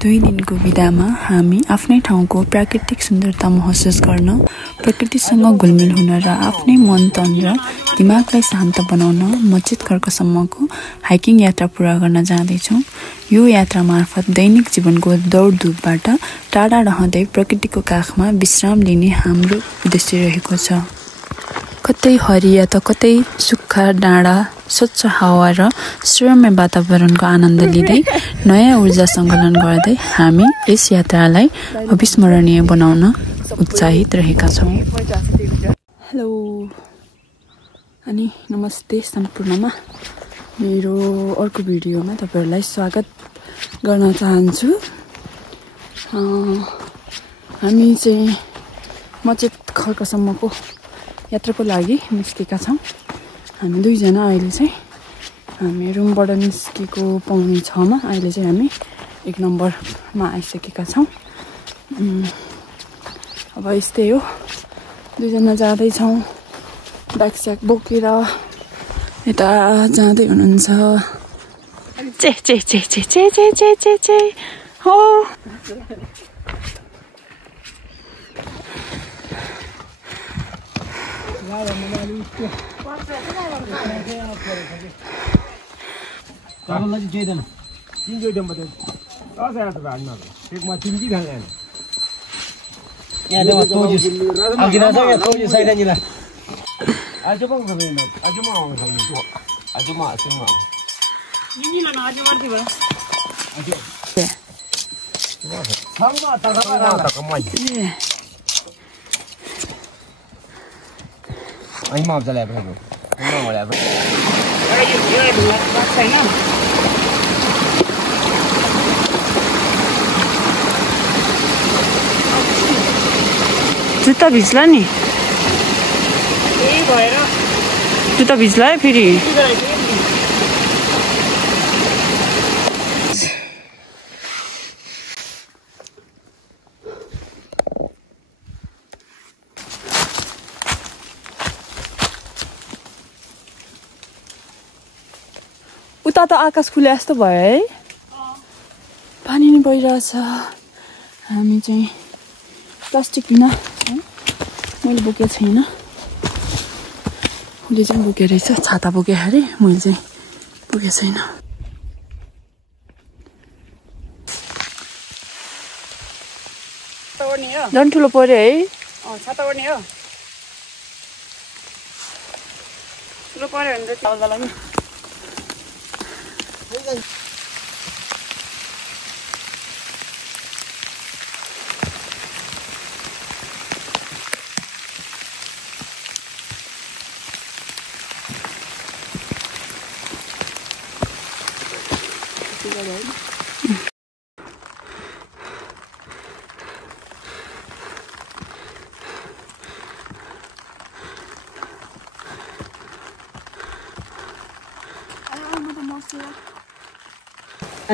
2 दिनको बिदामा हामी आफ्नै ठाउँको प्राकृतिक सुन्दरता महसुस गर्न, प्रकृतिसँग घुलमिल हुन र आफ्नै मन तन र दिमागलाई शान्त बनाउन मस्जिद कर्कसम्मको हाइकिङ यात्रा पूरा गर्न जाँदैछौँ। यो यात्रा मार्फत दैनिक जीवनको दौडधुपबाट टाढा रहँदै प्रकृतिको काखमा विश्राम लिने हाम्रो उद्देश्य रहेको छ। कतै हरिया त कतै सुक्खा डाँडा, स्वच्छ हावा र श्रम्य वातावरणको आनन्द लिँदै नयाँ ऊर्जा सङ्कलन गर्दै हामी यस यात्रालाई अविस्मरणीय बनाउन उत्साहित रहेका छौँ। हेलो अनि नमस्ते सम्पूर्णमा मेरो अर्को भिडियोमा तपाईहरुलाई स्वागत गर्न चाहन्छु। हामी चाहिँ मस्जिद खर्कसम्मको यात्राको लागि निस्केका छौँ। हामी 2 जना अहिले चाहिँ हामी रुमबाट निस्केको 5:45 अहिले चाहिँ हामी 1 नम्बरमा आइसकेका छौँ। अब यस्तै हो, 2 जना जाँदैछौँ ब्यागस्याग बोकेर। यता जाँदै हुनुहुन्छ हो। Anh mò ra lại phải không? Anh mò lại phải. जुत्ता भिज्ला नि? जुत्ता भिज्ला है फेरि? उता त आकाश खुले जस्तो भयो है। पानी नि बगिरहेछ। हामी चाहिँ प्लास्टिक किन मैले बोकेको छैन, उसले चाहिँ बोकेको रहेछ। छाता बोके अरे मैले चाहिँ बोकेको छैन। झन् ठुलो पर्यो है। छाता ओर्ने हो, ठुलो पर्यो भने त चाउला लाग्यो।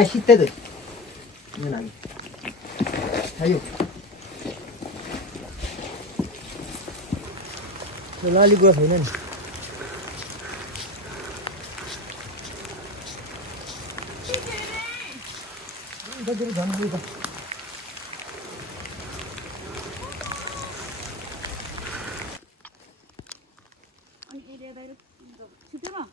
Sitte deh. Mana ni? Ayo. Lali gua छैन नि। गजरी झन्डी त। अनि एरिया बाहिर छिटो न।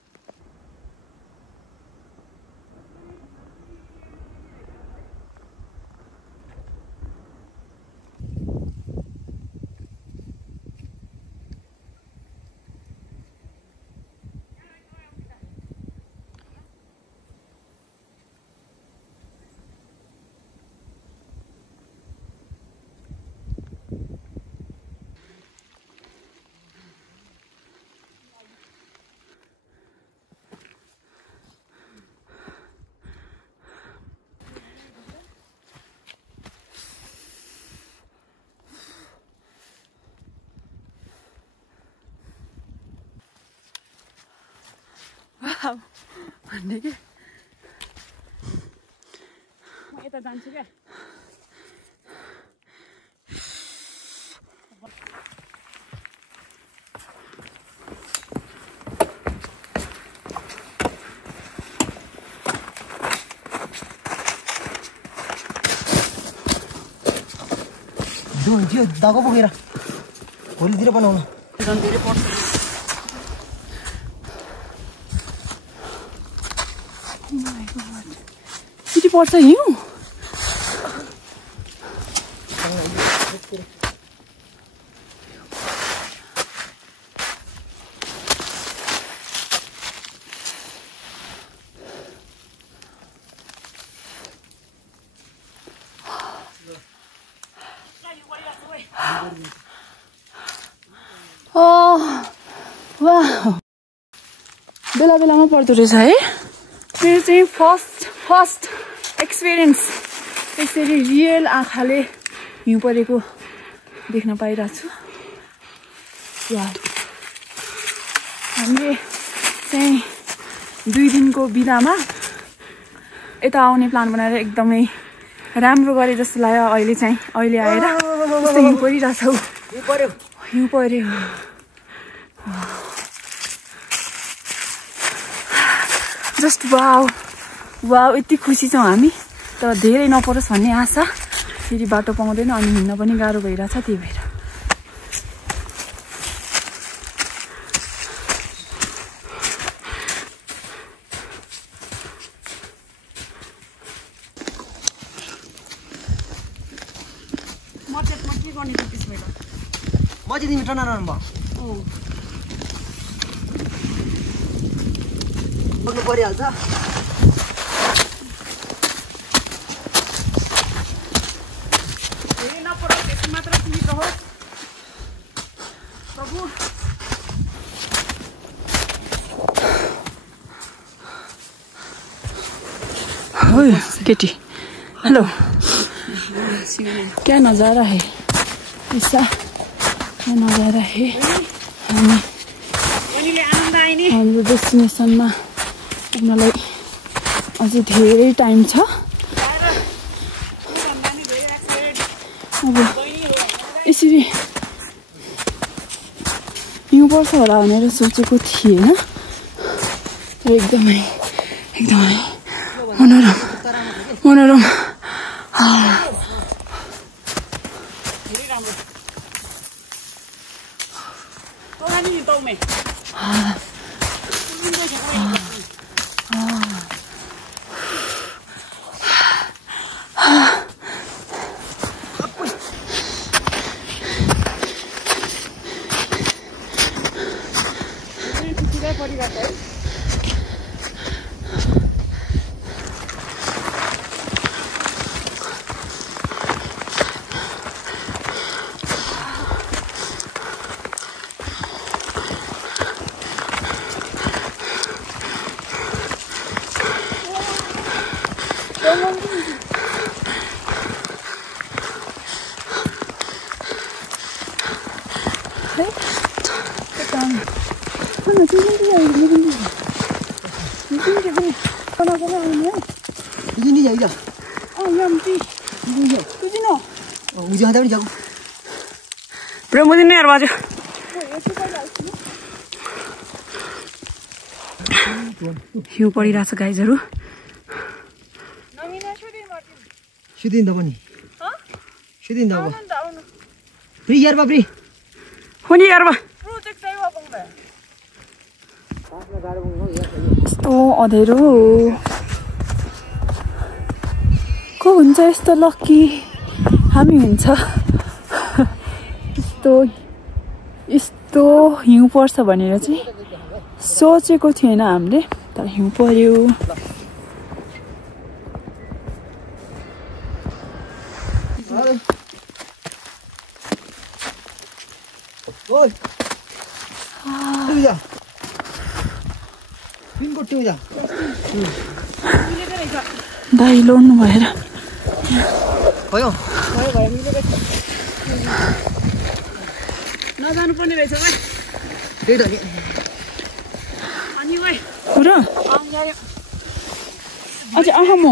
भन्ने के म यता जान्छु क्या। त्यो दगो बोकेर भोलितिर बनाउनु झन् धेरै पर्छ कति पर्छ हिउँ बेला बेलामा पर्दो रहेछ है मेरो चाहिँ फर्स्ट एक्सपिरियन्स यसरी रियल आँखाले हिउँ परेको देख्न पाइरहेको छु हामीले चाहिँ 2 दिनको बिदामा यता आउने प्लान बनाएर एकदमै राम्रो गरे जस्तो लाग्यो अहिले आएर कस्तो हिउँ परिरहेछ हिउँ पर्यो जस्ट वाउ यति खुसी छौँ हामी तर धेरै नपरोस् भन्ने आशा फेरि बाटो पाउँदैन अनि हिँड्न पनि गाह्रो भइरहेछ त्यही भएर म चाहिँ तिमी टनाराम भयो बग्नु परिहाल्छ धेरै नपरोस् यति मात्र सीमित रहोस् प्रभु केटी हेलो क्या नजारा है ऐसा क्या नजारा है हाम्रो डेस्टिनेसनमा पुग्नलाई अझै धेरै टाइम छ अब यसरी हिउँ पर्छ होला भनेर सोचेको थिएन तर एकदमै मनोरम हिउँ परिरहेछ गाइजहरू सुतिन्दा पनि सुतिन्दा अब फ्री यार बाबरी हो नि यार यस्तो अँधेरो को हुन्छ यस्तो लक्की हामी हुन्छ यस्तो हिउँ पर्छ भनेर चाहिँ सोचेको थिएन हामीले तर हिउँ पर्यो दाइ लोड्नु भएर नजानु पर्ने रहेछ र अझै आहाम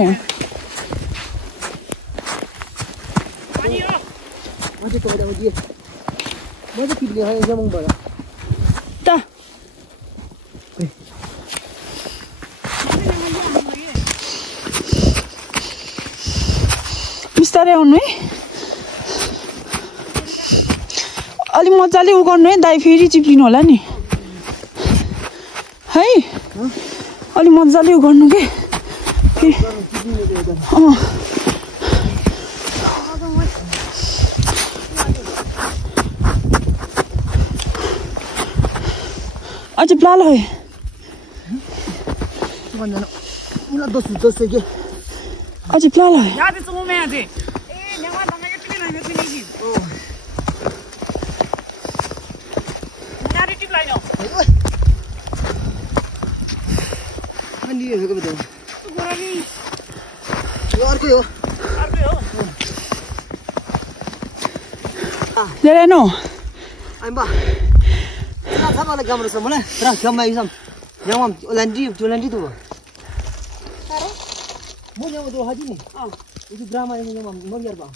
बिस्तारै आउनु है अलि मजाले उ गर्नु है दाइ फेरि चिप्लिनु होला नि है अलि मजाले उ गर्नु के अझै प्लाल है अझै प्लाल है Dere no. Anh ba. Nó thắp vào gambar sama lah. Terus gambar isam. Yang Landi tu. Kare? Mau yang tu haji ni. Itu drama yang mau biar bang.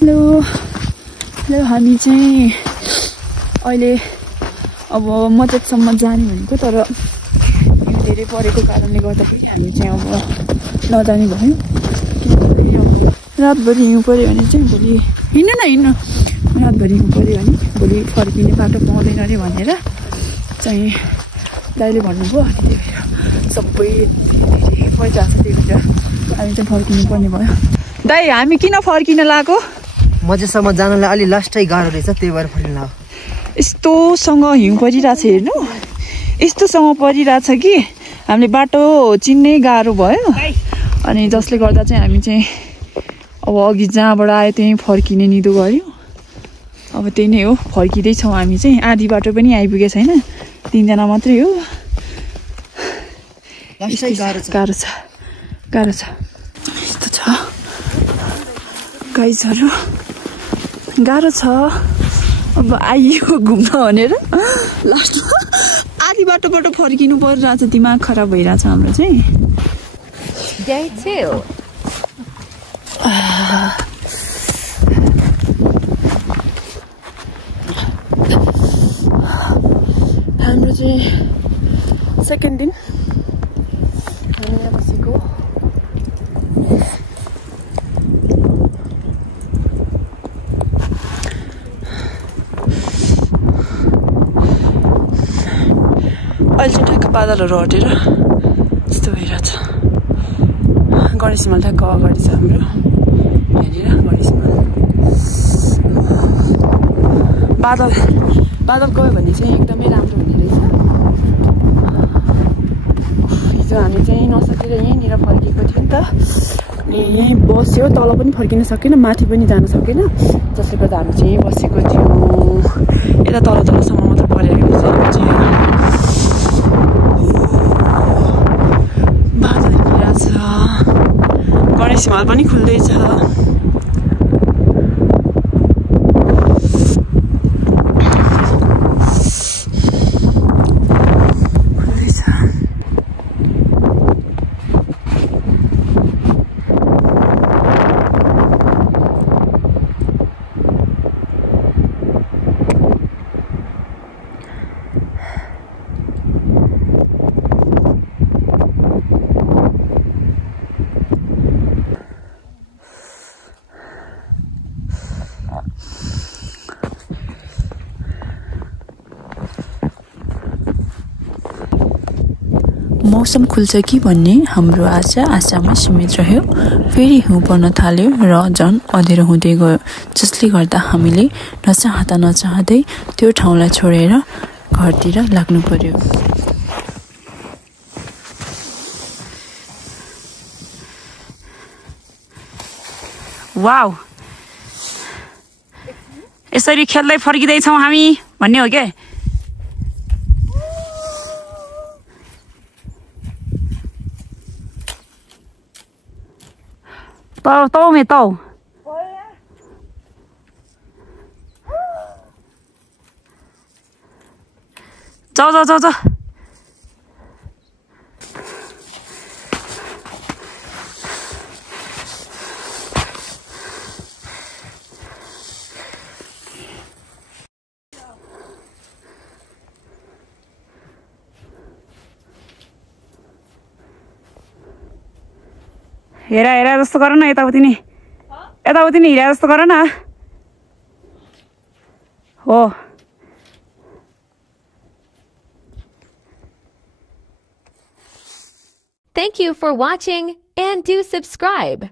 Hello हामी चाहिँ अहिले अब मजेतसम्म जाने भनेको तर हिउँ धेरै परेको कारणले गर्दा पनि हामी चाहिँ अब नजाने भयो किनभने अब रातभरि हिउँ पऱ्यो भने चाहिँ भोलि हिँड्नु रातभरि हिउँ पऱ्यो भने भोलि फर्किने बाटो पाउँदैन अरे भनेर चाहिँ दाइले भन्नुभयो अनि त्यही भएर सबै धेरै पैसा छ त्यही भएर हामी चाहिँ फर्किनु पर्ने भयो दाइ हामी किन फर्किन लागेको मजेसम्म जानलाई अलि लास्टै गाह्रो रहेछ त्यही भएर फर्किन लाग्यो यस्तोसँग हिउँ परिरहेछ हेर्नु यस्तोसँग परिरहेछ कि हामीले बाटो चिन्नै गाह्रो भयो अनि जसले गर्दा चाहिँ हामी चाहिँ अब अघि जहाँबाट आयो त्यहीँ फर्किने निदो गऱ्यो अब त्यही नै हो फर्किँदैछौँ हामी चाहिँ आधी बाटो पनि आइपुगेको छैन 3 जना मात्रै हो गाह्रो छ यस्तो छ गाइजहरू गाह्रो छ अब आइयो घुम्न भनेर लास्टमा आधी बाटोबाट फर्किनु परिरहेछ दिमाग खराब भइरहेछ हाम्रो चाहिँ हाम्रो चाहिँ सेकेन्ड दिन हामी यहाँ बसेको अहिले चाहिँ ठ्याक्क बादलहरू हटेर यस्तो भइरहेछ गणेश हिमाल ठ्याक्क अगाडि छ हाम्रो यहाँनिर गणेश हिमाल बादल गयो भने चाहिँ एकदमै राम्रो हुने रहेछ हिजो हामी चाहिँ नसकेर यहीँनिर फर्केको थियो नि त अनि यहीँ बस्यो तल पनि फर्किन सकेन माथि पनि जान सकेन जसले गर्दा हामी चाहिँ यहीँ बसेको थियौँ यता तलसम्म मात्र परेको चाहिँ बादल हिँडिरहेछ गणेश हिमाल पनि खुल्दैछ मौसम खुल्छ कि भन्ने हाम्रो आशामा सीमित रह्यो फेरि हिउँ पर्न थाल्यो र झन् अँध्यारो हुँदै गयो जसले गर्दा हामीले नचाहँदै त्यो ठाउँलाई छोडेर घरतिर लाग्नु पर्यो वाउ यसरी खेल्दै फर्किँदै छौं हामी भन्ने हो के Tao mày tao. Cho. हेरा हेरा जस्तो गर न यताउति नि हिरा जस्तो गर न हो Thank you for watching and do subscribe.